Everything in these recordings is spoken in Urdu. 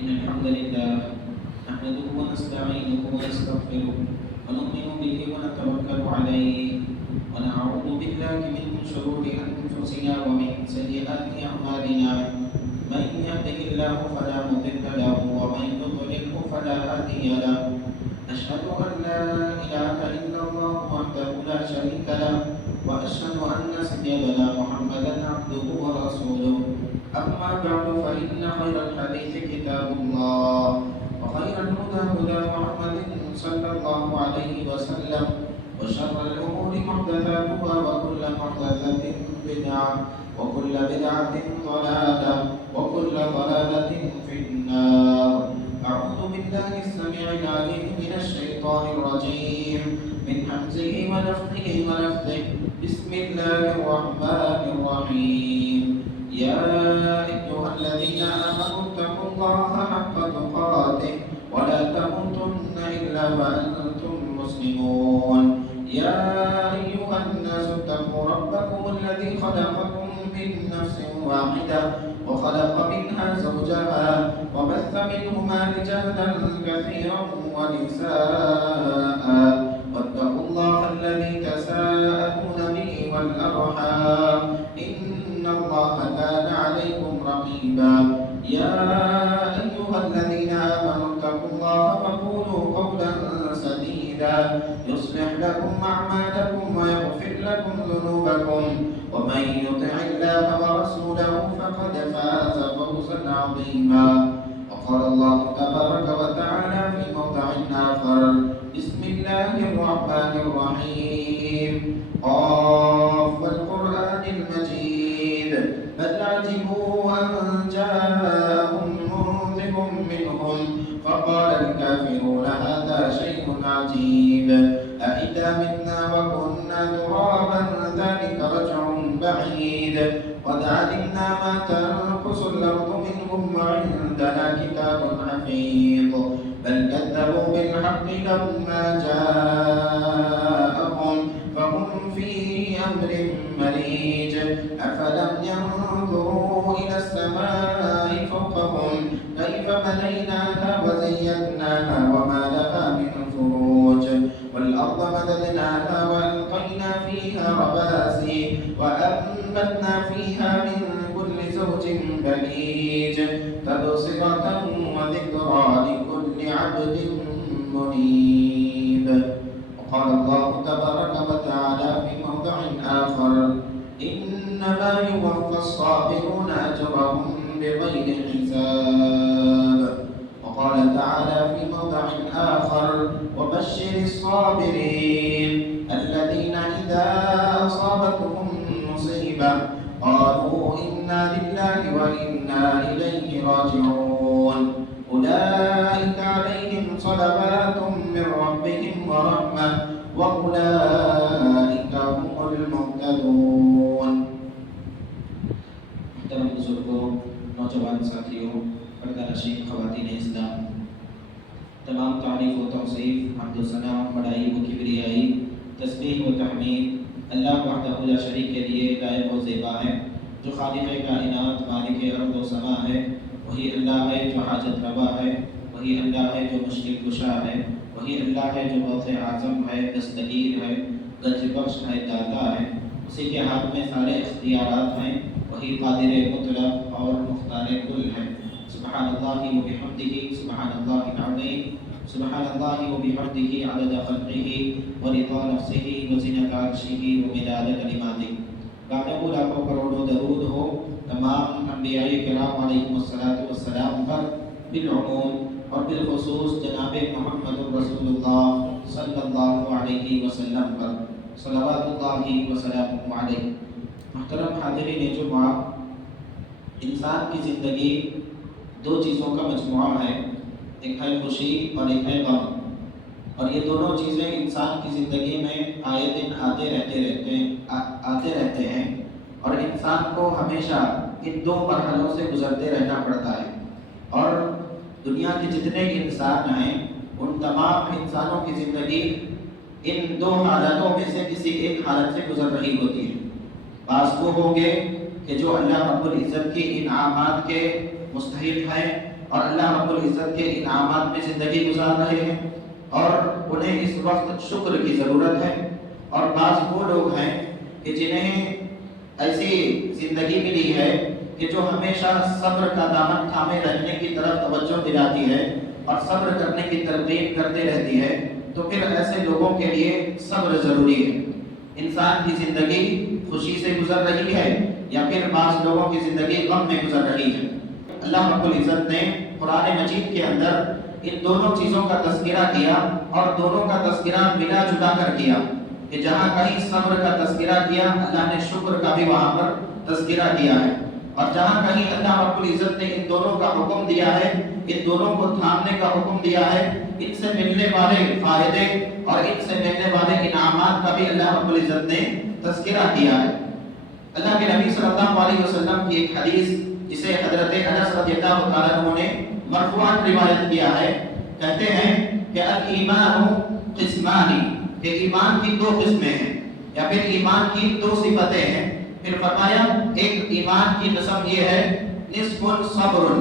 إن الحمد لله نحمده ونستعينه ونستغفره ونؤمن به ونتوكل عليه ونعوذ بالله من شرور أنفسنا ومن سيئات أعمالنا من يهده الله فلا مضل له ومن يضلله فلا هادي له أشهد أن لا إله إلا الله وحده لا شريك له وأشهد أن سيدنا محمدا عبده ورسوله أما بعد فإن خير الحديث كتاب الله وخير الهدى هدى محمد صلى الله عليه وسلم وشر الأمور محدثاتها وكل محدثة بدعة وكل بدعة ضلالة وكل ضلالة في النار. أعوذ بالله السميع العليم من الشيطان الرجيم من همزه ونفخه ونفثه. بسم الله الرحمن الرحيم. يا أيها الذين آمنوا اتقوا الله حق تقاته ولا تموتن إلا وأنتم مسلمون. يا أيها الناس اتقوا ربكم الذي خلقكم من نفس واحدة وخلق منها زوجها وبث منهما رجالا كثيرا ونساء واتقوا الله الذي تساءلون به والأرحام إن الله كان عليكم رقيبا. يا أيها الذين آمنوا اتقوا الله وقولوا قولا سديدا يصلح لكم أعمالكم ويغفر لكم ذنوبكم ومن يطع الله ورسوله فقد فاز فوزا عظيما. وقال الله تبارك وتعالى في موضع آخر. بسم الله الرحمن الرحيم. قاف والقرآن المجيد بل عجبوا أن جاءهم منذر منهم فقال الكافرون هذا شيء عجيب أإذا متنا وكنا ترابا ذلك رجع بعيد قد علمنا ما تنقص الأرض منهم وعندنا كتاب حفيظ بل كذبوا بالحق لما جاءهم فهم في أمر مريج. أفلم ينظروا إلى السماء فوقهم كيف بنيناها وزيناها وما لها من فروج والأرض مددناها وألقينا فيها رواسي وأنبتنا فيها من كل زوج بهيج تبصرة وذكرى لكل عبد منيب. وقال الله تبارك وتعالى في موضع آخر. إنما يوفى الصابرون أجرهم بغير حساب. وقال تعالى في موضع آخر. وبشر الصابرين الذين إذا أصابتهم مصيبة قالوا إنا لله وإنا إليه راجعون أولئك عليهم صلوات من ربهم ورحمة وأولئك هم المهتدون. محترم بزرگوں، نوجوان ساتھیوں، پردہ نشین خواتین اسلام، تمام تعریف و توصیف، حمد و ثنا، بڑائی و کبریائی، تسبیح و تحمید اللہ وحدہ لا شریک کے لیے لائق و زیبا ہے، جو خالق کائنات، مالک ارض و سما ہے۔ وہی اللہ ہے جو حاجت روا ہے، وہی اللہ ہے جو مشکل کشا ہے، وہی اللہ ہے جو غوث اعظم ہے، دستگیر ہے، گنج بخش ہے، داتا ہے۔ اسی کے ہاتھ میں سارے اختیارات ہیں، وہی قادر مطلق اور مختار کل ہے۔ سبحان اللہ و بحمدہ، سبحان اللہ العظیم، سبحان اللہ و بحمدہ عدد خلقہ و رضا نفسہ و زینت عرشہ و مداد کلماتہ۔ لاکھوں لاکھوں کروڑوں درود ہو تمام انبیاء کرام علیہم السلام پر بالعموم اور بالخصوص جناب محمد رسول اللہ صلی اللہ علیہ وسلم پر صلوات اللہ وسلامہ علیہ۔ محترم حاضرین جمعہ، انسان کی زندگی دو چیزوں کا مجموعہ ہے، ایک ہے خوشی اور ایک ہے غم، اور یہ دونوں چیزیں انسان کی زندگی میں آئے دن آتے رہتے ہیں اور انسان کو ہمیشہ ان دو مرحلوں سے گزرتے رہنا پڑتا ہے۔ اور دنیا کے جتنے انسان ہیں ان تمام انسانوں کی زندگی ان دو حالتوں میں سے کسی ایک حالت سے گزر رہی ہوتی ہے۔ بعض وہ ہوں گے کہ جو اللہ رب العزت کی انعامات کے مستحق ہیں، اور اللہ رب العزت کے انعامات میں زندگی گزار رہے ہیں اور انہیں اس وقت شکر کی ضرورت ہے، اور بعض وہ لوگ ہیں کہ جنہیں ایسی زندگی ملی ہے کہ جو ہمیشہ صبر کا دامن تھامے رہنے کی طرف توجہ دلاتی ہے اور صبر کرنے کی ترغیب کرتے رہتی ہے، تو پھر ایسے لوگوں کے لیے صبر ضروری ہے۔ انسان کی زندگی خوشی سے گزر رہی ہے یا پھر بعض لوگوں کی زندگی غم میں گزر رہی ہے۔ اللہ رب العزت نے قرآن مجید کے اندر ان دونوں چیزوں کا تذکرہ کیا اور دونوں کا تذکرہ ملا جلا کر کیا کہ جہاں کہیں صبر کا تذکرہ کیا، اللہ نے شکر کا بھی وہاں پر تذکرہ کیا ہے، اور جہاں کہیں اللہ رب العزت نے ان دونوں کا حکم دیا ہے، ان دونوں کو تھامنے کا حکم دیا ہے، ان سے ملنے والے فائدے اور ان سے ملنے والے انعامات کا بھی اللہ رب العزت نے تذکرہ کیا ہے۔ اللہ کے نبی صلی اللہ علیہ وسلم کی ایک حدیث جسے حضرت انس رضی اللہ تعالیٰ عنہ نے مرفوعاً روایت کیا ہے، کہتے ہیں کہ الایمان قسمان، کہ ایمان کی دو قسمیں ہیں یا پھر ایمان کی دو صفتیں ہیں۔ پھر فرمایا ایک ایمان کی قسم یہ ہے نصف صبر،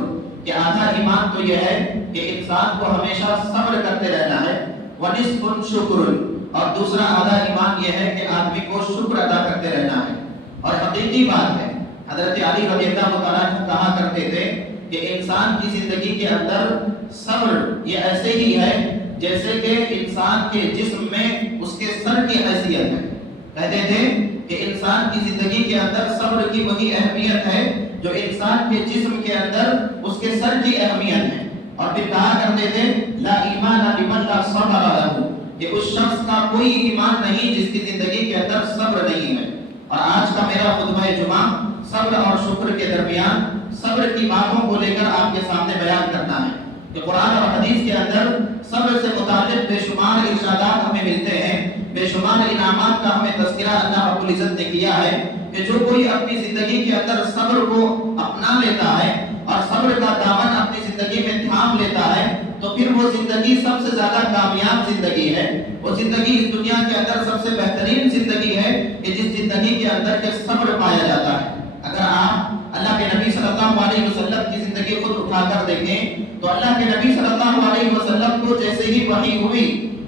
کہ آدھا ایمان تو یہ ہے کہ انسان کو ہمیشہ صبر کرتے رہنا ہے، ونصف شکر، اور دوسرا آدھا ایمان یہ ہے کہ آدمی کو شکر ادا کرتے رہنا ہے۔ اور حقیقی بات ہے، حضرت علی رضی اللہ تعالیٰ عنہ کہا کرتے تھے کہ انسان کی زندگی کے اندر صبر یہ ایسے ہی ہے جیسے کہ انسان کے جسم میں اس کے سر کی حیثیت ہے۔ کہتے تھے کہ انسان کی زندگی کے اندر صبر کی وہی اہمیت ہے جو انسان کے جسم کے اندر اس کے سر کی اہمیت ہے۔ اور پھر کہا کرتے تھے لا ایمان لمن لا صبر لہ، کہ اس شخص کا کوئی ایمان نہیں جس کی زندگی کے اندر صبر نہیں ہے۔ اور آج کا میرا خطبہ جمعہ صبر اور شکر کے درمیان صبر کی باتوں کو لے کر آپ کے سامنے بیان کرنا ہے کہ قرآن اور حدیث کے اندر صبر سے متعلق بے شمار ارشادات ہمیں ملتے ہیں، بے شمار انعامات کا ہمیں تذکرہ اللہ رب العزت نے کیا ہے کہ جو کوئی اپنی زندگی کے اندر صبر کو اپنا لیتا ہے اور صبر کا دامن اپنی زندگی میں تھام لیتا ہے تو پھر وہ زندگی سب سے زیادہ کامیاب زندگی ہے۔ وہ زندگی اس دنیا کے اندر سب سے بہترین زندگی ہے کہ جس زندگی کے اندر کے صبر پایا جاتا ہے۔ اگر آپ اللہ کے نبی صلی اللہ علیہ وسلم کی زندگی خود اٹھا کر دیکھیں تو اللہ کے نبی صلی اللہ علیہ وسلم کو جیسے ہی وحی ہوئی،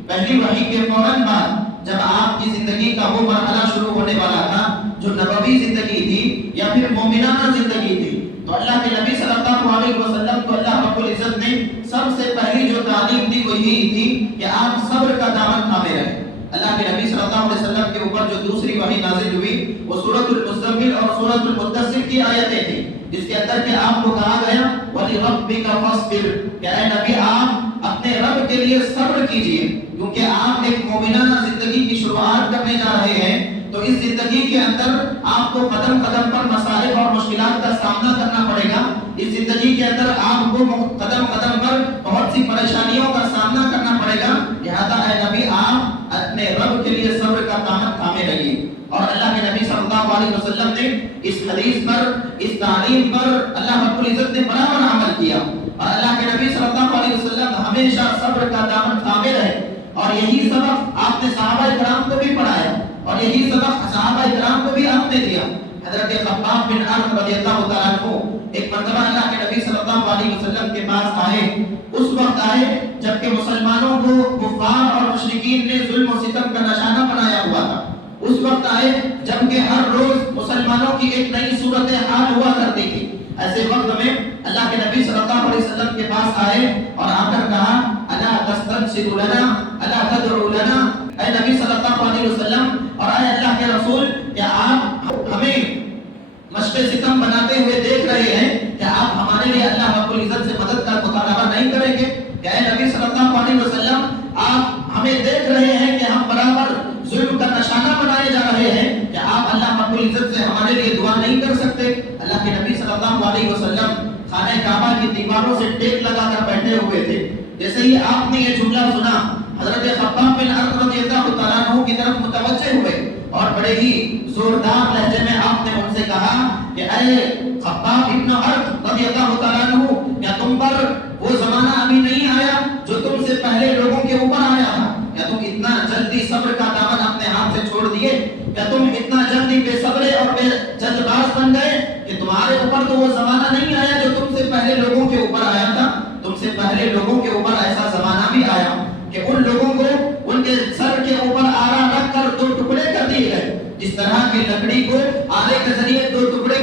پہلی وحی کے فوراً بعد جب آپ کی زندگی کا وہ مرحلہ شروع ہونے والا تھا جو نبوی زندگی تھی یا پھر مومنانہ زندگی تھی، تو اللہ کے نبی صلی اللہ علیہ وسلم کو اللہ رب العزت نے سب سے پہلی جو تعلیم دی وہ یہی تھی کہ آپ صبر کا دامن تھامے رہیں۔ اللہ کے نبی صلی اللہ علیہ وسلم کے اوپر جو دوسری وحی نازل ہوئی وہ سورۃ المزمل اور سورۃ المدثر کی آیتیں تھیں، جس کے اندر کہ آپ کو کہا گیا وَلِرَبِّكَ فَاصْبِرْ، کہ اے نبی آپ اپنے رب کے لیے صبر کیجئے، کیونکہ آپ ایک مومنانہ زندگی کی شروعات کرنے جا رہے ہیں۔ تو اس زندگی کے اندر آپ کو قدم قدم پر مسائل اور مشکلات کا سامنا کرنا پڑے گا، اس زندگی کے اندر آپ کو قدم قدم پر بہت سی پریشانیوں کا سامنا کرنا پڑے گا، لہذا اے نبی آپ اپنے رب کے لیے صبر کا دامن تھامے رہیے۔ اور اللہ کے نبی صلی اللہ علیہ وسلم نے اس حدیث پر، اس تعلیم پر اللہ رب العزت نے برابر عمل کیا، اور اللہ کے نبی صلی اللہ علیہ وسلم ہمیشہ صبر کا دامن تھامے رہے، اور یہی سبق آپ نے صحابہ کرام کو بھی پڑھایا اور یہی سبق صحابہ کرام کو بھی آپ نے دیا۔ حضرت خباب بن عرب رضی اللہ تعالیٰ عنہ ایک مرتبہ اللہ کے نبی صلی اللہ علیہ وسلم کے پاس آئے، اس وقت آئے جبکہ مسلمانوں کو کفار اور مشرکین نے ظلم و ستم کا نشانہ بنایا ہوا تھا، اس وقت آئے جبکہ ہر روز مسلمانوں کی ایک نئی صورت حال ہوا کرتی تھی۔ ایسے وقت میں اللہ کے نبی صلی اللہ علیہ وسلم کے پاس آئے اور آ کر کہا الا تستنصر لنا الا تدعو لنا، اے نبی صلی اللہ علیہ وسلم اور اے اللہ کے رسول، کیا آپ ہمیں مشق ستم بناتے ہوئے دیکھ رہے ہیں؟ کیا آپ ہمارے لیے اللہ رب العزت سے مدد کا مطالبہ نہیں کریں گے؟ کیا اے نبی صلی اللہ علیہ وسلم آپ ہمیں دیکھ رہے ہیں کہ ہم برابر ظلم کا نشانہ بنائے جا رہے ہیں؟ کیا آپ اللہ رب العزت سے ہمارے لیے دعا نہیں کر سکتے؟ اللہ کے نبی صلی اللہ علیہ وسلم خانہ کعبہ کی دیواروں سے ٹیک لگا کر بیٹھے ہوئے تھے۔ جیسے ہی آپ نے یہ جملہ سنا، حضرت خباب بن عرب رضی اللہ تعالیٰ عنہ کی طرف متوجہ ہوئے اور بڑے ہی زوردار لہجے میں آپ نے ان سے کہا کہ اے خباب ابن عرب رضی اللہ تعالیٰ عنہ، کیا تم پر وہ زمانہ ابھی نہیں آیا جو تم سے پہلے لوگوں کے اوپر آیا تھا؟ کیا تم اتنا جلدی صبر کا دامن اپنے ہاتھ سے چھوڑ دیے؟ کیا تم اتنا جلدی بے صبرے اور بے جلد باز بن گئے کہ تمہارے اوپر تو وہ زمانہ نہیں آیا جو تم سے پہلے لوگوں کے اوپر آیا تھا؟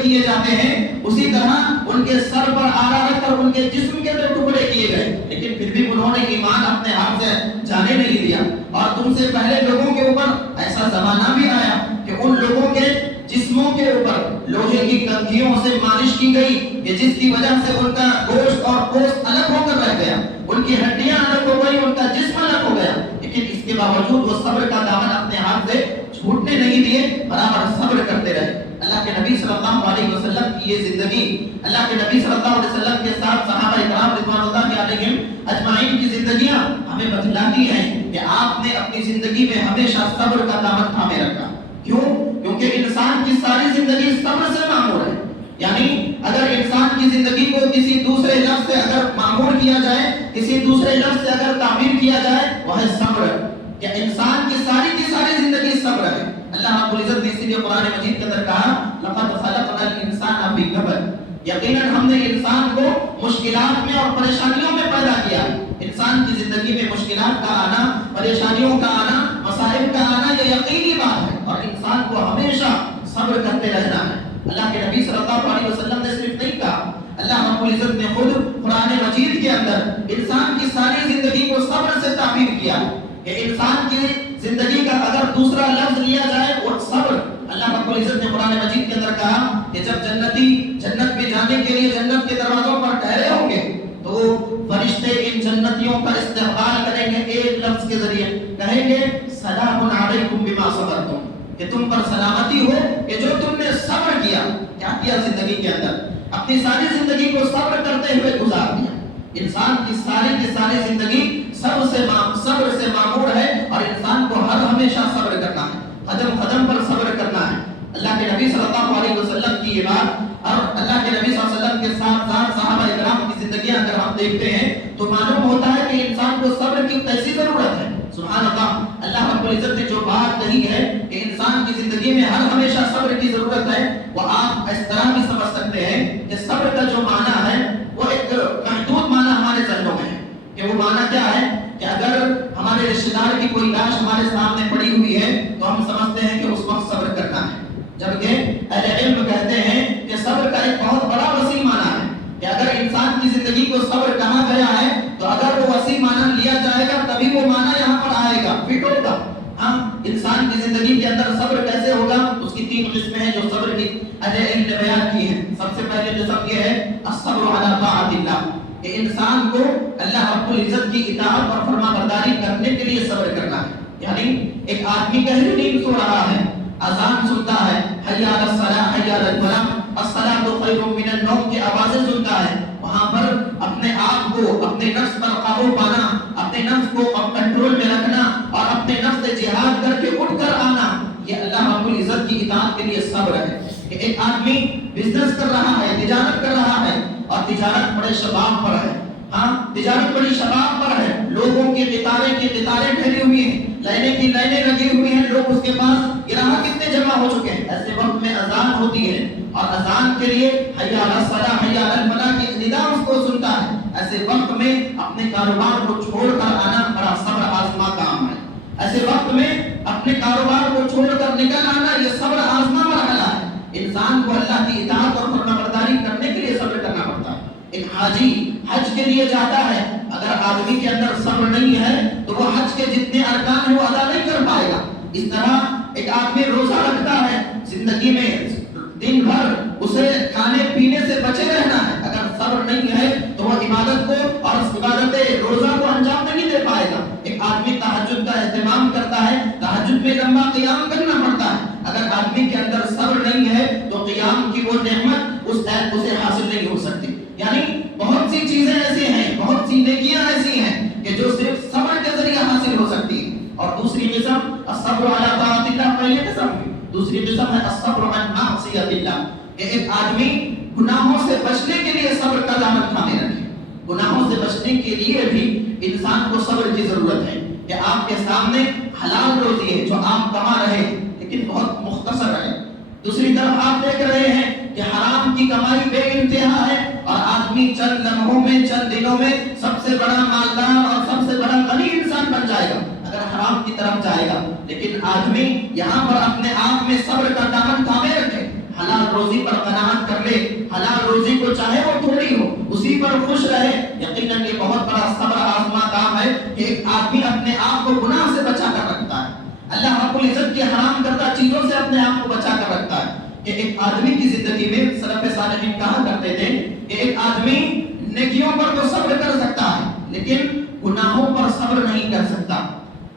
کیے جاتے ہیں اسی طرح ان کے سر پر آرا رکھ کر ان کے جسم کے اندر ٹکڑے کیے گئے، لیکن پھر بھی انہوں نے ایمان اپنے ہاتھ سے جانے نہیں دیا۔ اور تم سے پہلے لوگوں کے اوپر ایسا زمانہ بھی آیا کہ ان لوگوں کے جسموں کے اوپر لوہے کی کنگھیوں سے مالش کی گئی کہ جس کی وجہ سے ان کا گوشت اور پوست الگ ہو کر رہ گیا، ان کی ہڈیاں الگ ہو گئی، ان کا جسم الگ ہو گیا، لیکن اس کے باوجود وہ صبر کا دامن اپنے ہاتھ سے چھوٹنے نہیں دیے، برابر صبر کرتے رہے۔ اللہ کے نبی صلی اللہ علیہ وسلم کی یہ زندگی، اللہ کے نبی صلی اللہ علیہ وسلم کے ساتھ صحابہ کرام رضوان اللہ علیہم اجمعین کی زندگیاں ہمیں بتلاتی ہیں کہ آپ نے اپنی زندگی میں ہمیشہ صبر کا دامن تھامے رکھا۔ کیوں؟ کیونکہ انسان کی ساری زندگی صبر سے معمور ہے۔ یعنی اگر انسان کی زندگی کو کسی دوسرے لفظ سے اگر معمور کیا جائے، کسی دوسرے لفظ سے اگر تعبیر کیا جائے، وہ ہے صبر، کہ انسان کی ساری زندگی صبر ہے۔ اللہ رب العزت نے اسی لیے قرآن مجید کے اندر کہا لقد خلقنا الانسان فی کبد، یقیناً ہم نے انسان کو مشکلات میں اور پریشانیوں میں پیدا کیا۔ انسان کی زندگی میں مشکلات کا آنا، پریشانیوں کا آنا، مصائب کا آنا یہ یقینی بات ہے، اور انسان کو ہمیشہ صبر کرتے رہنا ہے۔ اللہ کے نبی صلی اللہ علیہ وسلم نے صرف نہیں کہا، اللہ رب العزت نے خود قرآن مجید کے اندر انسان کی ساری زندگی کو صبر سے تعبیر کیا کہ انسان کی زندگی کا اگر دوسرا لفظ لیا جائے وہ صبر۔ اللہ رب العزت نے قرآن مجید کے اندر کہا کہ جب جنتی جنت میں جانے کے لیے جنت کے دروازوں پر ٹھہرے ہوں گے تو فرشتے ان جنتیوں کا استقبال کریں گے ایک لفظ کے ذریعے، کہیں گے سلام علیکم بما صبرتم، کہ تم پر سلامتی ہو کہ جو تم نے صبر کیا۔ کیا زندگی کے اندر اپنی ساری زندگی کو صبر کرتے ہوئے گزار دیا۔ انسان کی ساری زندگی صبر سے معمور ہے، اور انسان کو ہر ہمیشہ صبر کرنا ہے، قدم قدم پر صبر کرنا ہے۔ اللہ کے نبی صلی اللہ علیہ وسلم کی یہ بات اور اللہ کے نبی صلی اللہ علیہ وسلم کے ساتھ ساتھ صحابہ کرام کی زندگیاں اگر ہم دیکھتے ہیں تو معلوم ہوتا ہے کہ انسان کو صبر کی کیسی ضرورت ہے۔ سبحان اللہ، اللہ رب العزت نے جو بات کہی ہے کہ انسان کی زندگی میں ہر ہمیشہ صبر کی ضرورت ہے، وہ آپ اس طرح بھی سمجھ سکتے ہیں کہ صبر کا جو معنی ہے وہ ایک محدود معنی ہمارے ذہنوں میں ہے، کہ وہ معنی کیا ہے کہ اگر ہمارے رشتہ دار کی کوئی لاش ہمارے سامنے پڑی ہوئی ہے تو ہم سمجھتے ہیں کہ اس وقت صبر کرنا ہے، جبکہ اہل علم کہتے ہیں کہ صبر کا ایک بہت بڑا وسیع معنی ہے، کہ اگر انسان کی زندگی کو صبر کہا گیا ہے تو اگر وہ وسیع معنی لیا جائے گا تبھی وہ معنی یہاں پر آئے گا، فٹ ہوگا۔ ہم انسان کی زندگی کے اندر صبر کیسے ہوگا؟ اس کی 3 قسمیں ہیں جو صبر کی اہل علم نے بیان کی ہیں۔ سب سے پہلے قسم یہ ہے الصبر علی طاعت اللہ، کہ انسان کو اللہ رب العزت کی اطاعت اور فرما برداری کرنے کے لیے صبر کرنا ہے۔ یعنی ایک آدمی گہری نیند سو رہا ہے، اذان سنتا ہے، حی علی الصلاۃ حی علی الفلاح، الصلاۃ خیر من النوم کی آوازیں سنتا ہے، وہاں پر اپنے آپ کو اپنے نفس پر قابو پانا، اپنے نفس کو کنٹرول میں رکھنا اور اپنے نفس سے جہاد کر کے اٹھ کر آنا، یہ اللہ رب العزت کی اطاعت کے لیے صبر ہے۔ کہ ایک آدمی بزنس کر رہا ہے، تجارت کر رہا ہے، اور تجارت بڑے شباب پر ہے، تجارت بڑی شباب پر ہے، لوگوں کی قطاریں ٹھہری ہوئی ہیں، لائنیں کی لائنیں لگی ہوئی ہیں، لوگ اس کے پاس گراہک کتنے جمع ہو چکے ہیں۔ ایسے وقت میں اذان ہوتی ہے اور اذان کے لیے حی علی الصلاۃ حی علی الفلاح کی ندا اس کو سنتا ہے، ایسے وقت میں اپنے کاروبار کو چھوڑ کر آنا بڑا صبر آزما کام ہے۔ ایسے وقت میں اپنے کاروبار کو چھوڑ کر نکل آنا یہ صبر آزما مرحلہ ہے۔ انسان کو اللہ کی اطاعت اور فرما برداری کرنے کے لیے صبر کرنا پڑتا ہے۔ ایک حاجی حج کے لیے جاتا ہے، اگر آدمی کے اندر صبر نہیں ہے تو وہ حج کے جتنے ارکان ہیں وہ ادا نہیں کر پائے گا۔ اس طرح ایک آدمی روزہ رکھتا ہے، زندگی میں دن بھر اسے کھانے پینے سے بچے رہنا ہے، اگر صبر نہیں ہے تو وہ عبادت کو اور عبادت روزہ کو انجام نہیں دے پائے گا۔ ایک آدمی تہجد کا اہتمام کرتا ہے، تہجد میں لمبا قیام کرنا پڑتا ہے، اگر آدمی کے اندر صبر نہیں ہے تو قیام کی وہ نعمت اسے حاصل نہیں ہو سکتی۔ یعنی بہت سی چیزیں ایسی ہیں، بہت سی نیکیاں ایسی ہیں کہ جو صرف صبر کے ذریعے حاصل ہو سکتی ہیں۔ اور دوسری قسم الصبر علی طاعت اللہ، پہلی قسم دوسری قسم ہے الصبر عن معصیت اللہ، کہ ایک آدمی گناہوں سے بچنے کے لیے صبر کا دامن تھامے رکھے۔ گناہوں سے بچنے کے لیے بھی انسان کو صبر کی ضرورت ہے، کہ آپ کے سامنے حلال روزی ہے جو آپ کما رہے ہیں لیکن بہت مختصر ہے، دوسری طرف آپ دیکھ رہے ہیں کہ حرام کی کمائی بے انتہا ہے اور آدمی چند لمحوں میں چند دنوں میں سب سے بڑا مالدار اور سب سے بڑا غنی انسان بن جائے گا اگر حرام کی طرف جائے گا۔ لیکن آدمی یہاں پر اپنے آپ میں صبر کا دامن تھامے رکھے، حلال روزی پر قناعت کر لے، حلال روزی کو چاہے وہ تھوڑی ہو اسی پر خوش رہے، یقیناً یہ بہت بڑا صبر آزما کام ہے کہ ایک آدمی اپنے آپ کو گناہ سے بچا کر رکھتا ہے، اللہ رب العزت کی حرام کردہ چیزوں سے اپنے آپ کو بچا کر رکھتا ہے۔ کہ ایک آدمی کی زندگی میں سلف صالحین کہا کرتے تھے کہ ایک آدمی نیکیوں پر تو صبر کر سکتا ہے لیکن گناہوں پر صبر نہیں کر سکتا۔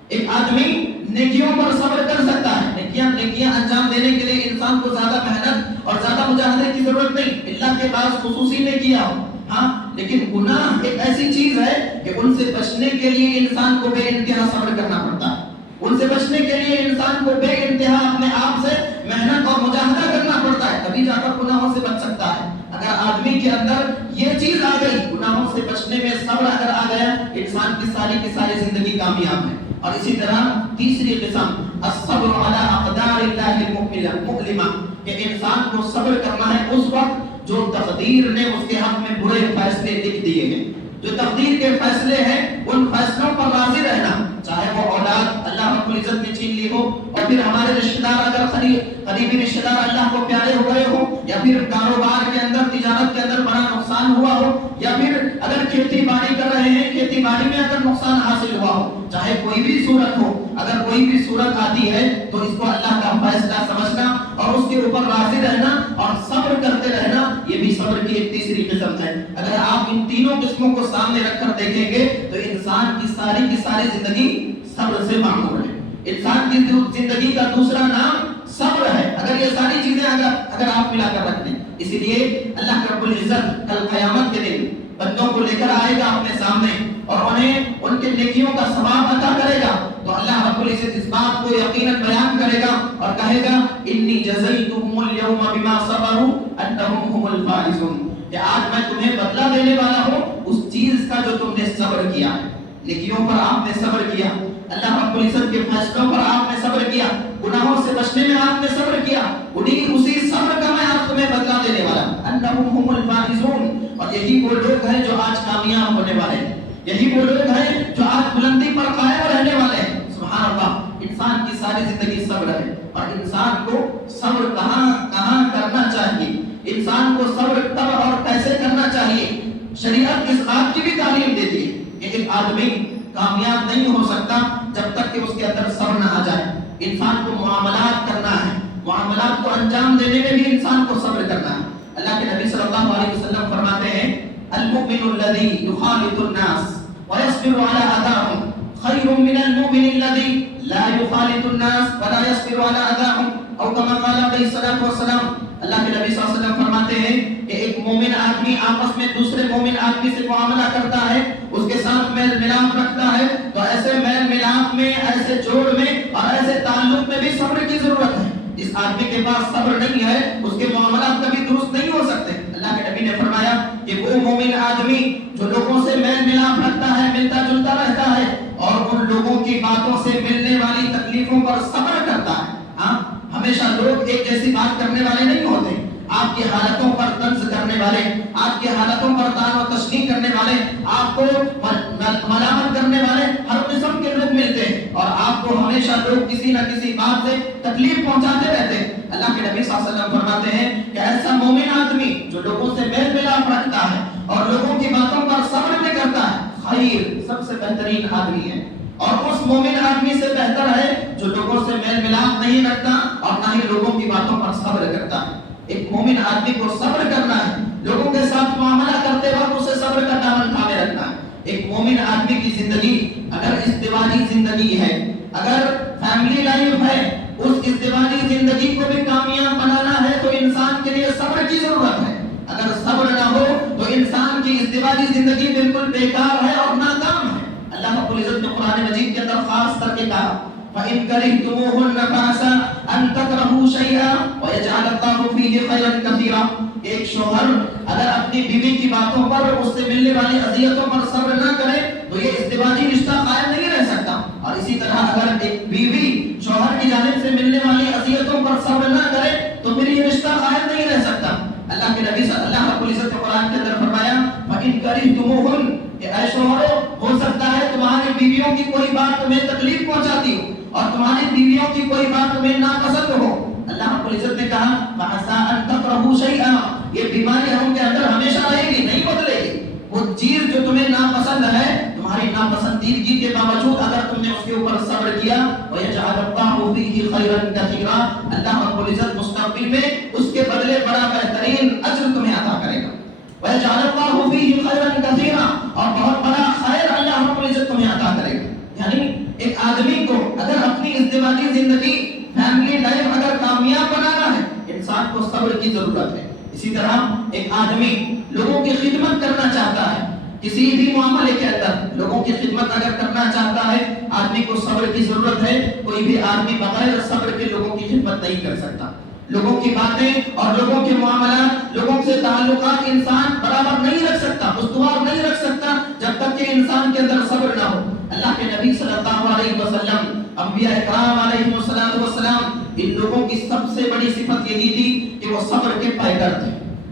ایک آدمی نیکیوں پر صبر کر سکتا ہے، نیکیاں انجام دینے کے لیے انسان کو زیادہ محنت اور زیادہ مجاہدے کی ضرورت نہیں، اللہ کے پاس خصوصی نیکیاں ہو، ہاں، لیکن گناہ ایک ایسی چیز ہے کہ ان سے بچنے کے لیے انسان کو بے انتہا صبر کرنا پڑتا ہے، ان سے بچنے کے لیے انسان کو بے انتہا اپنے آپ سے محنت اور مجاہدہ کرنا پڑتا ہے، تبھی جا کر گناہوں سے بچ سکتا ہے۔ اگر آدمی کے اندر یہ چیز آ گئی، گناہوں سے بچنے میں صبر اگر آ گیا، انسان کی ساری زندگی کامیاب ہے۔ اور اسی طرح تیسری قسم الصبر علی اقدار اللہ المؤلمہ، کہ انسان کو صبر کرنا ہے اس وقت جو تقدیر نے اس کے حق میں برے فیصلے لکھ دیے ہیں، جو تقدیر کے فیصلے ہیں ان فیصلوں پر راضی رہنا، چاہے وہ اولاد اللہ رب العزت نے چھین لی ہو، اور پھر ہمارے رشتہ دار اگر قریبی رشتہ دار اللہ کو پیارے ہو گئے ہو، یا پھر کاروبار کے اندر تجارت کے اندر بڑا نقصان ہوا ہو، یا پھر اگر کھیتی باڑی کر رہے ہیں کھیتی باڑی میں اگر نقصان حاصل ہوا ہو، چاہے کوئی بھی صورت ہو، اگر کوئی بھی صورت آتی ہے تو اس کو اللہ کا فیصلہ سمجھنا اور اس کے اوپر راضی رہنا اور صبر کرتے رہنا، یہ بھی صبر کی ایک تیسری قسم ہے۔ اگر آپ ان تینوں قسموں کو سامنے رکھ کر دیکھیں گے تو انسان کی ساری زندگی صبر سے معمور ہے۔ انسان کی زندگی کا دوسرا نام صبر ہے، اگر یہ ساری چیزیں اگر آپ ملا کر رکھ دیں۔ اسی لیے اللہ رب العزت کل قیامت کے دن بندوں کو لے کر آئے گا اپنے سامنے اور انہیں ان کے نیکیوں کا ثواب عطا کرے گا، تو اللہ رب العزت اس بات کو یقیناً بیان کرے گا اور کہے گا انی جزیتہم اليوم بما صبروا انہم هم الفائزون، کہ آج میں تمہیں بدلہ دینے والا ہوں اس چیز کا جو تم نے صبر کیا، نیکیوں پر آپ نے صبر کیا، اللہ رب العزت کے فیصلوں پر آپ نے صبر کیا، گناہوں سے بچنے میں آپ نے صبر کیا، اسی صبر کا میں آج تمہیں بدلہ دینے والا ہوں، انہم هم الفائزون۔ اور یہی وہ لوگ ہیں جو آج کامیاب ہونے والے ہیں، یہی وہ لوگ ہیں جو آج بلندی پر قائم رہنے والے ہیں۔ سبحان اللہ، انسان کی ساری زندگی صبر ہے، اور انسان کو صبر کہاں کرنا چاہیے، انسان کو صبر کب اور کیسے کرنا چاہیے، شریعت اس بات کی بھی تعلیم دیتی ہے کہ ایک آدمی کامیاب نہیں ہو سکتا جب تک کہ اس کے اندر صبر نہ آ جائے۔ انسان کو معاملات کرنا ہے، معاملات کو انجام دینے میں بھی انسان کو صبر کرنا ہے۔ اللہ کے نبی صلی اللہ علیہ وسلم فرماتے ہیں المؤمن الذي يخالط الناس ويصبر على اذاهم خير من المؤمن الذي لا يخالط الناس ولا يصبر على اذاهم، او كما قال علیہ الصلوۃ والسلام۔ اللہ کے نبی صلی اللہ علیہ وسلم فرماتے ہیں کہ ایک مومن آدمی آپس میں دوسرے مومن آدمی سے معاملہ کرتا ہے، اس کے ساتھ میل ملاپ رکھتا ہے، تو ایسے میل ملاپ میں، ایسے جوڑ میں اور ایسے تعلق میں بھی صبر کی ضرورت ہے۔ جس آدمی کے پاس صبر نہیں ہے اس کے معاملات کبھی درست نہیں ہو سکتے۔ اللہ کے نبی نے فرمایا کہ وہ مومن آدمی جو لوگوں سے میل ملاپ رکھتا ہے، ملتا جلتا رہتا ہے اور ان لوگوں کی باتوں سے ملنے والی تکلیفوں پر صبر کرتا ہے۔ ہاں، ہمیشہ لوگ ایک جیسی بات کرنے والے نہیں ہوتے، آپ کی حالتوں پر طنز کرنے والے، آپ کی حالتوں پر طعن و تشنیع کرنے والے، آپ کو ملامت کرنے والے ہر قسم کے لوگ ملتے ہیں، اور آپ کو ہمیشہ لوگ کسی نہ کسی بات سے تکلیف پہنچاتے رہتے ہیں۔ اللہ کے نبی صلی اللہ علیہ وسلم فرماتے ہیں کہ ایسا مومن آدمی جو لوگوں سے میل ملاپ رکھتا ہے اور لوگوں کی باتوں پر صبر بھی کرتا ہے، خیر، سب سے بہترین آدمی ہے، اور اس مومن آدمی سے بہتر ہے جو لوگوں سے میل ملاپ نہیں رکھتا اور نہ ہی لوگوں کی باتوں پر صبر کرتا ہے۔ ایک مومن آدمی کو صبر کرنا ہے، لوگوں کے ساتھ معاملہ کرتے وقت اسے صبر کا دامن تھامے رکھنا ہے۔ ایک مومن آدمی کی زندگی اگر ازدواجی زندگی ہے، اگر فیملی لائف ہے، اس ازدواجی زندگی کو بھی کامیاب بنانا ہے تو انسان کے لیے صبر کی ضرورت ہے۔ اگر صبر نہ ہو تو انسان کی ازدواجی زندگی بالکل بیکار ہے اور ناکام ہے۔ اللہ رب العزت نے قرآن مجید کے اندر خاص کر کے کہا فَإِن كَرِهْتُمُوهُنَّ فَعَسَىٰ أَن تَكْرَهُوا شَيْئًا وَيَجْعَلَ اللَّهُ فِيهِ خَيْرًا كَثِيرًا۔ ایک شوہر اگر اپنی بیوی کی باتوں پر، اس سے ملنے والی اذیتوں پر صبر نہ کرے تو یہ ازدواجی رشتہ قائم نہیں رہ سکتا، اور اسی طرح اگر ایک بیوی شوہر کی جانب سے ملنے والی اذیتوں پر صبر نہ کرے تو پھر یہ رشتہ قائم نہیں رہ سکتا۔ اللہ کے نبی صلی اللہ علیہ وسلم نے قرآن کے اندر فرمایا فَإِن كَرِهْتُمُوهُنَّ، کہ اے شوہرو، ہو سکتا ہے تمہاری بیویوں کی کوئی بات تمہیں تکلیف پہنچاتی ہو اور تمہاری بیویوں کی کوئی بات تمہیں ناپسند ہو، اللہ رب العزت نے کہا فَعَسَىٰ أَن تَكْرَهُوا شَيْئًا، یہ بیماری ہم کے اندر ہمیشہ رہے گی، نہیں بدلے گی۔ وہ چیز جو تمہیں ناپسند ہے، تمہاری ناپسندیدگی کے باوجود اگر تم نے اس کے اوپر صبر کیا، وَيَجْعَلَ اللَّهُ فِيهِ خَيْرًا كَثِيرًا، اللہ رب العزت مستقبل میں اس کے بدلے بڑا بہترین اجر تمہیں عطا کرے گا۔ وَيَجْعَلَ اللَّهُ فِيهِ خَيْرًا كَثِيرًا، اور بہت بڑا خیر اللہ رب العزت تمہیں عطا کرے گا۔ یعنی ایک آدمی کو اگر اپنی ازدواجی زندگی، فیملی لائف اگر کامیاب بنانا ہے، انسان کو صبر کی ضرورت ہے۔ اسی طرح ایک آدمی لوگوں کی خدمت کرنا چاہتا ہے، کسی بھی معاملے کے اندر لوگوں کی خدمت اگر کرنا چاہتا ہے، آدمی کو صبر کی ضرورت ہے۔ کوئی بھی آدمی بغیر صبر کے لوگوں کی خدمت نہیں کر سکتا۔ لوگوں کی باتیں اور لوگوں کے معاملات، لوگوں سے تعلقات انسان برابر نہیں رکھ سکتا، استوار نہیں رکھ سکتا جب تک کہ انسان کے اندر صبر نہ ہو۔ اللہ کے نبی صلی اللہ علیہ وسلم، انبیاء اکرام علیہم السلام، ان لوگوں کی سب سے بڑی صفت یہی تھی کہ وہ صبر کے پیکر تھے۔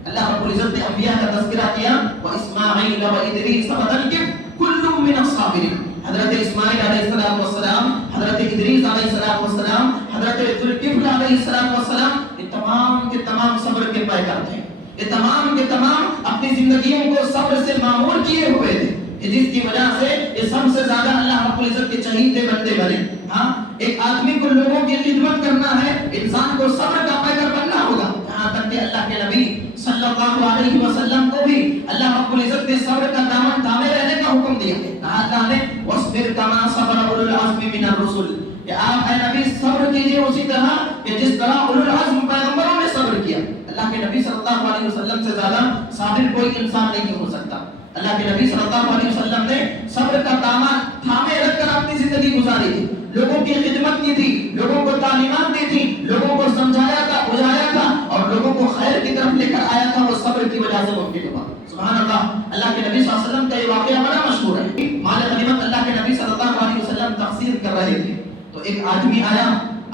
اللہ رب العزت نے انبیاء کا تذکرہ کیا، وَإِسْمَاعِيلَ وَإِدْرِيسَ وَذَلْكِفْ كُلٌّ مِّنَ الصَّابِرِينَ۔ حضرت اسماعیل علیہ السلام، حضرت ادریس علیہ السلام، حضرت ذوالکفل علیہ السلام، یہ تمام کے تمام صبر کے پیکر تھے۔ یہ تمام کے تمام اپنی زندگیوں کو صبر سے معمور کیے ہوئے تھے، جس کی وجہ سے یہ سب سے زیادہ اللہ رب العزت کے چہیتے بندے بنے۔ ہاں، ایک آدمی کو لوگوں کی خدمت کرنا ہے، انسان کو صبر کا پیکر بننا ہوگا۔ یہاں تک کہ اللہ کے نبی صلی اللہ علیہ وسلم کو بھی اللہ رب العزت نے صبر کا دامن تھامے رہنے کا حکم دیا۔ کہا اللہ نے وَاصْبِرْ كَمَا صَبَرَ أُولُو الْعَزْمِ مِنَ الرُّسُلِ، کہ آپ اے نبی صبر کیجئے اسی طرح کہ جس طرح اولو العزم پیغمبروں نے صبر کیا۔ اللہ کے نبی صلی اللہ علیہ وسلم سے زیادہ صابر کوئی انسان نہیں ہو سکتا۔ اللہ کے نبی صلی اللہ علیہ وسلم نے صبر کا دامن تھامے رکھ کر اپنی زندگی گزاری تھی، لوگوں کی خدمت کی تھی، لوگوں کو تعلیمات دی تھی، لوگوں کو سمجھایا تھا، بجھایا تھا اور لوگوں کو خیر کی طرف لے کر آیا تھا۔ وہ صبر کی وجہ سے ممکن ہوا۔ سبحان اللہ، اللہ کے نبی صلی اللہ علیہ وسلم کا یہ واقعہ بڑا مشہور ہے۔ مال غنیمت اللہ کے نبی صلی اللہ علیہ وسلم تقسیم کر رہے تھے تو ایک آدمی آیا،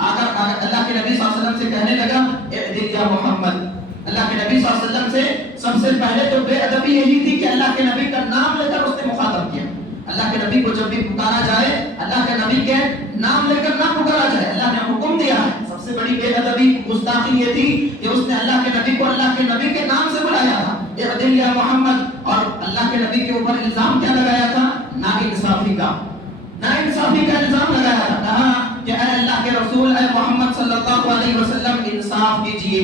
آگر اللہ کے نبی صلی اللہ علیہ وسلم سے کہنے لگا اعدل یا محمد۔ اللہ کے نبی صلی اللہ علیہ وسلم سے سب سے پہلے تو بے ادبی یہی تھی کہ اللہ کے نبی کا نام لے کر اس نے مخاطب کیا۔ اللہ کے نبی کو جب بھی پکارا جائے، اللہ کے نبی کے نام لے کر نہ پکارا جائے، اللہ نے حکم دیا ہے۔ سب سے بڑی بے ادبی گستاخی یہ تھی کہ اس نے اللہ کے نبی کو اللہ کے نبی کے نام سے بلایا تھا، اعدل یا محمد، اور اللہ کے نبی کے اوپر الزام کیا لگایا تھا؟ ناانصافی کا الزام لگایا تھا۔ کہا کہ اے اللہ کے رسول، اے محمد صلی اللہ علیہ وسلم، انصاف کیجئے،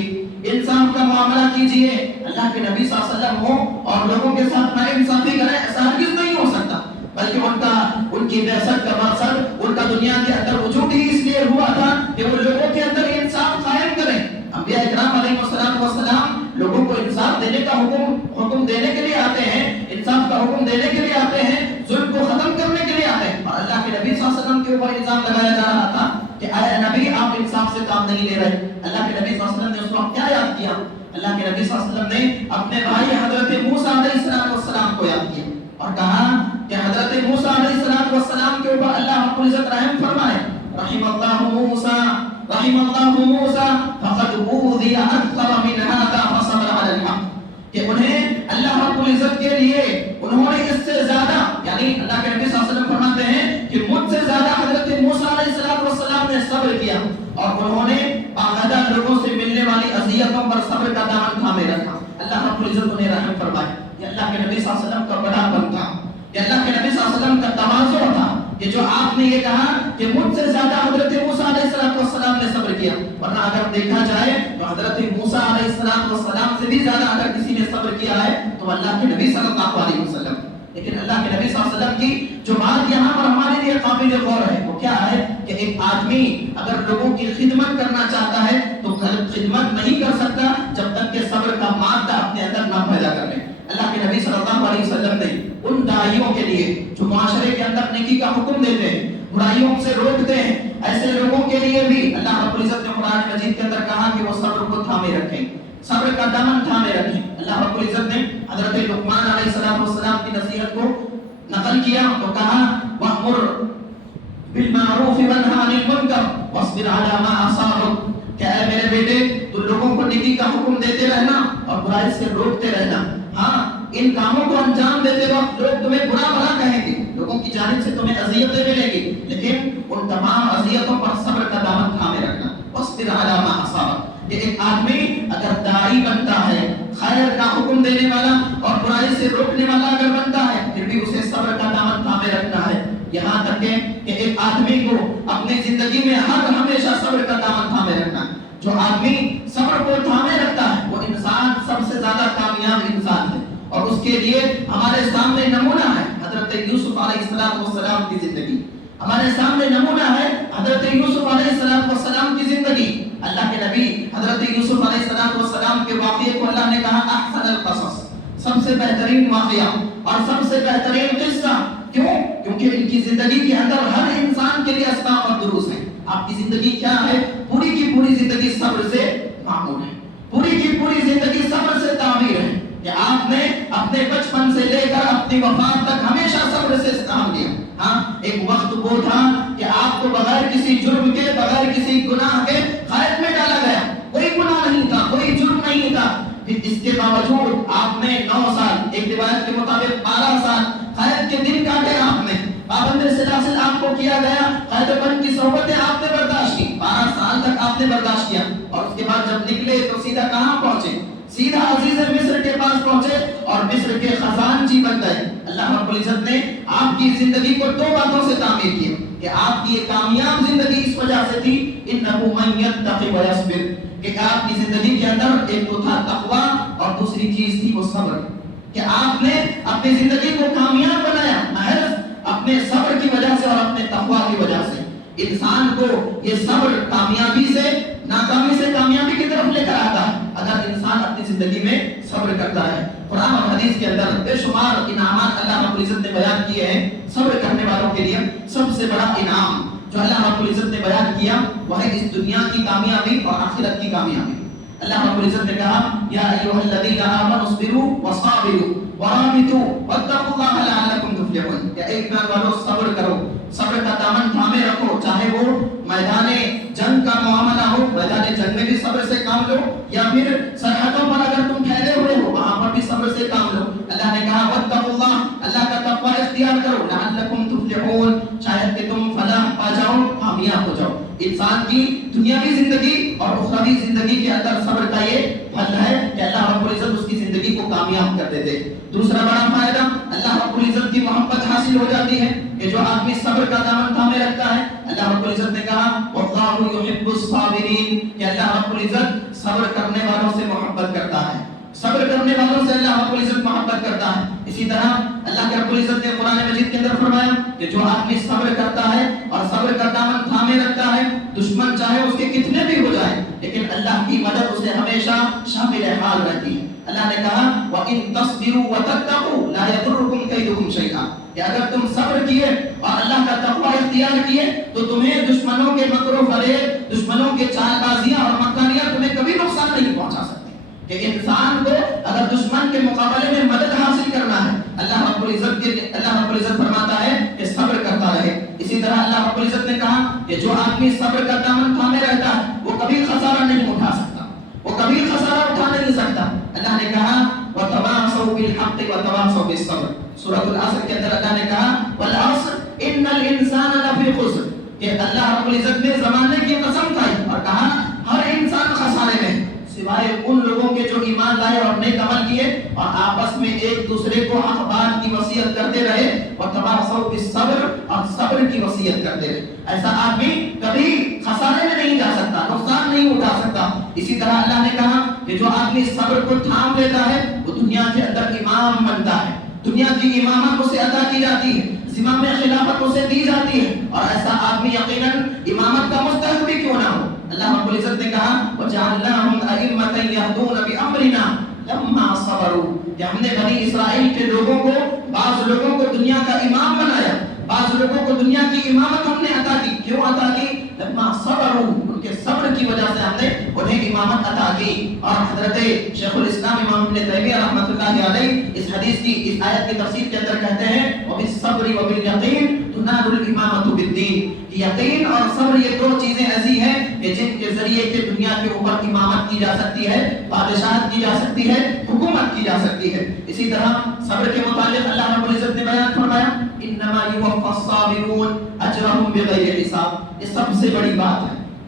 انصاف کا معاملہ کیجئے۔ اللہ کے نبی صلی اللہ علیہ وسلم ہو اور لوگوں کے ساتھ ناانصافی کریں، ایسا ہرگز نہیں ہو سکتا، بلکہ ان کی بعثت کا مقصد، ان کا دنیا کے اندر وجود ہی اس لیے ہوا تھا کہ وہ لوگوں کے اندر انصاف قائم کریں۔ انبیاء اکرام علیہ السلام لوگوں کو انصاف دینے کا حکم دینے کے لیے آتے ہیں، انصاف کا حکم دینے کے لیے آتے ہیں، ظلم کو ختم کرنے کے لیے آتے ہیں۔ اور اللہ کے نبی صلی اللہ علیہ وسلم کے اوپر الزام لگایا جا رہا تھا کہ اے نبی، آپ انصاف سے کام نہیں لے رہے۔ اللہ کے نبی صلی اللہ علیہ وسلم نے اس وقت کیا یاد کیا؟ اللہ کے نبی صلی اللہ علیہ وسلم نے اپنے بھائی حضرت موسیٰ علیہ السلام کو یاد کیا اور کہا کہ حضرت موسیٰ علیہ السلام کے اوپر اللہ رب العزت رحم فرمائے۔ رحم اللہ موسیٰ فقد اوذی اکثر من ھذا فصبر علی الحق، کہ انہیں اللہ رب العزت کے لیے انہوں نے اس سے زیادہ، یعنی اللہ کے نبی صلی اللہ علیہ وسلم فرماتے ہیں کہ مجھ سے زیادہ حضرت موسیٰ علیہ السلام نے صبر کیا اور انہوں نے باقاعدہ لوگوں سے ملنے والی اذیتوں پر صبر کا دامن تھامے رکھا۔ اللہ رب العزت انہیں رحم فرمائے۔ یہ اللہ کے نبی صلی اللہ علیہ وسلم کا بڑا پن تھا، یہ اللہ کے نبی صلی اللہ علیہ وسلم کا تواضع تھا کہ جو آپ نے یہ کہا کہ مجھ سے زیادہ حضرت موسیٰ علیہ السلام نے صبر کیا۔ ورنہ اگر دیکھا جائے تو حضرت موسیٰ علیہ السلام سے بھی زیادہ اگر کسی نے صبر کیا ہے تو اللہ کے نبی صلی اللہ علیہ وسلم۔ لیکن اللہ کے نبی صلی اللہ علیہ وسلم کی جو بات یہاں پر ہمارے لیے قابل غور ہے وہ کیا ہے کہ ایک آدمی اگر لوگوں کی خدمت کرنا چاہتا ہے تو خدمت نہیں کر سکتا جب تک کہ صبر کا مادہ اپنے اندر نہ پیدا کر لے۔ اللہ کے نبی صلی اللہ علیہ وسلم نے ان داعیوں کے لیے جو معاشرے کے اندر نیکی کا حکم دیتے ہیں، برائیوں سے روکتے ہیں، ایسے لوگوں کے لیے بھی اللہ رب العزت نے قرآن مجید کے اندر کہا کہ وہ صبر کو تھامے رکھیں، صبر کا دامن تھامے رکھیں۔ اللہ رب العزت نے حضرت لقمان علیہ السلام کی نصیحت کو نقل کیا تو کہا وَأْمُرْ بِالْمَعْرُوفِ وَانْهَ عَنِ الْمُنْكَرِ وَاصْبِرْ عَلَىٰ مَا أَصَابَكَ، کہ اے میرے بیٹے تو لوگوں کو نیکی کا حکم دیتے رہنا اور برائی سے روکتے رہنا۔ ہاں، ان کاموں کو انجام دیتے وقت لوگ تمہیں برا بھلا کہیں گے، لوگوں کی جانب سے تمہیں اذیتیں ملیں گی، لیکن ان تمام اذیتوں پر صبر کا دامن تھامے رکھنا۔ فاصبر علی ما اصابک. کہ ایک آدمی اگر داعی بنتا ہے، خیر کا حکم دینے والا اور برائی سے روکنے والا اگر بنتا ہے، پھر بھی اسے صبر کا دامن تھامے رکھنا ہے. یہاں تک کہ ایک آدمی کو اپنی زندگی میں ہمیشہ صبر کا دامن تھامے رکھنا ہے. جو آدمی صبر کو تھامے رکھتا ہے وہ انسان سب سے زیادہ کامیاب انسان ہے. اور اس کے لیے ہمارے سامنے نمونہ ہے حضرت یوسف علیہ السلام کی زندگی. ہمارے سامنے نمونہ ہے حضرت یوسف علیہ السلام کی زندگی. اللہ کے نبی حضرت یوسف علیہ السلام کے واقعے کو اللہ نے کہا احسن القصص، سب سے بہترین واقعہ اور سب سے بہترین قصہ. کیوں؟ کیونکہ ان کی زندگی کے اندر ہر انسان کے لیے اسباب اور دروس ہیں. آپ کی زندگی کیا ہے؟ پوری کی پوری زندگی صبر سے معمور ہے، پوری کی پوری زندگی صبر سے تعمیر ہے. کہ آپ نے اپنے بچپن سے لے کر اپنی وفات تک ہمیشہ صبر سے کام لیا. ہاں، ایک وقت وہ تھا کہ آپ کو بغیر کسی جرم کے، بغیر کسی گناہ کے قید میں ڈالا گیا. کوئی گناہ نہیں تھا، کوئی جرم نہیں تھا. پھر اس کے باوجود آپ نے 9 سال، ایک روایت کے مطابق 12 سال قید کے دن کاٹے. آپ نے پابند سلاسل آپ کو کیا گیا، قید بند کی صحبتیں آپ نے برداشت کی. 12 سال تک آپ نے برداشت کیا. اور اس کے بعد جب نکلے تو سیدھا کہاں پہنچے؟ سیدھا عزیز مصر کے پاس پہنچے اور مصر کے خزانچی بن گئے. اللہ رب العزت نے آپ کی زندگی کو 2 باتوں سے تعمیر کیا کہ آپ کی یہ کامیاب زندگی اس وجہ سے تھی انه من يتقي ويصبر، کہ آپ کی زندگی کے اندر ایک تو تھا تقوی اور دوسری چیز تھی وہ صبر. کہ آپ نے اپنی زندگی کو کامیاب بنایا محض اپنے صبر کی وجہ سے اور اپنے تقوی کی وجہ سے. انسان کو یہ صبر کامیابی سے ناکامی سے کامیابی کی طرف لے کر آتا ہے اگر انسان اپنی زندگی میں صبر کرتا ہے. قرآن اور حدیث کے اندر بے شمار انعامات اللہ رب العزت نے بیان کیے ہیں صبر کرنے والوں کے لیے. سب سے بڑا انعام جو اللہ رب العزت نے بیان کیا وہ ہے اس دنیا کی کامیابی اور آخرت کی کامیابی. اللہ رب العزت نے کہا یا ایھا الذین آمنوا اصبروا وصابروا ورابطوا واتقوا اللہ لعلکم تفلحون. کہ ایک ایمان والو صبر کرو، صبر کا دامن تھامے رکھو، چاہے وہ میدان جنگ کا معاملہ ہو، میدان جنگ میں بھی صبر سے کام لو، یا پھر سرحدوں پر اگر تم ٹھہرے ہوئے ہو وہاں پر بھی صبر سے کام لو. اللہ نے کہا واتقوا اللہ، اللہ کا تقوی اختیار کرو، لعلکم تفلحون، شاید کہ تم فلاح پا جاؤ، کامیاب ہو جاؤ. انسان کی دنیاوی زندگی اور اخروی زندگی کے اندر صبر کا یہ پھل ہے کہ اللہ رب العزت اس کی زندگی کو کامیاب کر دیتے. دوسرا بڑا فائدہ اللہ رب العزت کی محبت حاصل ہو جاتی ہے کہ جو آدمی صبر کا دامن تھامے رکھتا ہے. اللہ رب العزت نے کہا واللہ یحب الصابرین، کہ اللہ رب العزت صبر کرنے والوں سے محبت کرتا ہے. صبر کرنے والوں سے اللہ رب العزت محبت کرتا ہے. اسی طرح اللہ کے رب العزت نے قرآن مجید کے اندر فرمایا کہ جو آدمی صبر کرتا ہے اور صبر کا دامن تھامے رکھتا ہے، دشمن چاہے اس کے کتنے بھی ہو جائیں لیکن اللہ کی مدد اسے ہمیشہ شامل حال رہتی ہے. اللہ نے کہا وَإِن تَصْبِرُوا وَتَتَّقُوا لَا يَضُرُّكُمْ كَيْدُهُمْ شَيْئًا، کہ اگر تم صبر کیے اور اللہ کا تقوی اختیار کیے تو تمہیں دشمنوں کے مکر و فریب، دشمنوں کے چال بازیاں اور مکاریاں تمہیں کبھی نقصان نہیں پہنچا سکتی. کہ انسان کو اگر دشمن کے مقابلے میں مدد حاصل کرنا ہے اللہ رب العزت فرماتا ہے کہ صبر کرتا رہے. اسی طرح اللہ رب العزت نے کہا کہ جو آدمی صبر کا دامن تھامے رہتا ہے وہ کبھی خسارہ نہیں اٹھا سکتا، وہ کبھی خسارہ اٹھا نہیں سکتا. اللہ نے کہا وَتَوَاصَوْا بِالْحَقِّ وَتَوَاصَوْا بِالصَّبْرِ. سورۃ العصر کے اندر اللہ نے کہا وَالْعَصْرِ إِنَّ الْإِنسَانَ لَفِي خُسْرٍ، کہ اللہ رب العزت نے زمانے کی قسم کھائی اور کہا ہر انسان خسارے میں سوائے ان لوگوں کے جو ایمان لائے اور نیک عمل کیے اور آپس میں ایک دوسرے کو حق بات کی وصیت کرتے رہے وَتَوَاصَوْا بِالصَّبْرِ، اور صبر کی وصیت کرتے رہے. ایسا آدمی کبھی خسارے میں نہیں جا سکتا، نقصان نہیں اٹھا سکتا. اسی طرح اللہ نے کہا کہ جو آدمی صبر کو تھام لیتا ہے وہ دنیا کے اندر امام بنتا ہے، دنیا کی امامت اسے عطا کی جاتی ہے، زمام خلافت اسے دی جاتی ہے. اور ایسا آدمی یقیناً امامت کا مستحق بھی کیوں نہ ہو. اللہ رب العزت نے کہا وَجَعَلْنَاهُمْ أَئِمَّةً يَهْدُونَ بِأَمْرِنَا لَمَّا صَبَرُوا، کہ ہم نے بنی اسرائیل کے لوگوں کو، بعض لوگوں کو دنیا کا امام بنایا، بعض لوگوں کو دنیا کی امامت ہم نے عطا کی. کیوں عطا کی؟ لما صبروا، ان کے صبر کی وجہ سے ہم نے انہیں امامت عطا کی. اور حضرت شیخ الاسلام امام ابن تیمیہ رحمۃ اللہ علیہ اس حدیث کی، اس آیت کی تفسیر کے اندر کہتے ہیں وَبِالصَّبْرِ وَبِالْيَقِينِ تُنَالُ الْإِمَامَةُ بِالدِّينِ، یقین اور صبر یہ 2 چیزیں ایسی ہیں کہ جن کے ذریعے کے دنیا کے اوپر امامت کی جا سکتی ہے، بادشاہت کی جا سکتی ہے، حکومت کی جا سکتی ہے. اسی طرح صبر کے متعلق اللہ رب العزت نے بیان فرمایا انما یوفی الصابرون اجرهم بغیر حساب. یہ سب سے بڑی بات ہے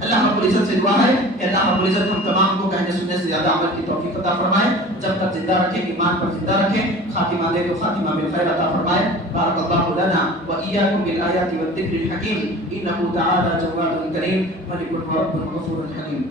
اللہ رب العزت سے دعا ہے کہ اللہ رب العزت ہم تمام کو کہنے سننے سے زیادہ عمل کی توفیق عطا فرمائے، جب تک زندہ رکھے ایمان پر زندہ رکھے، خاتمہ دے تو خاتمہ بالخیر عطا فرمائے۔ بارک اللہ لنا وإياكم بالآیات والذکر الحکیم، انہ تعالی جواد کریم ملک رب غفور حلیم۔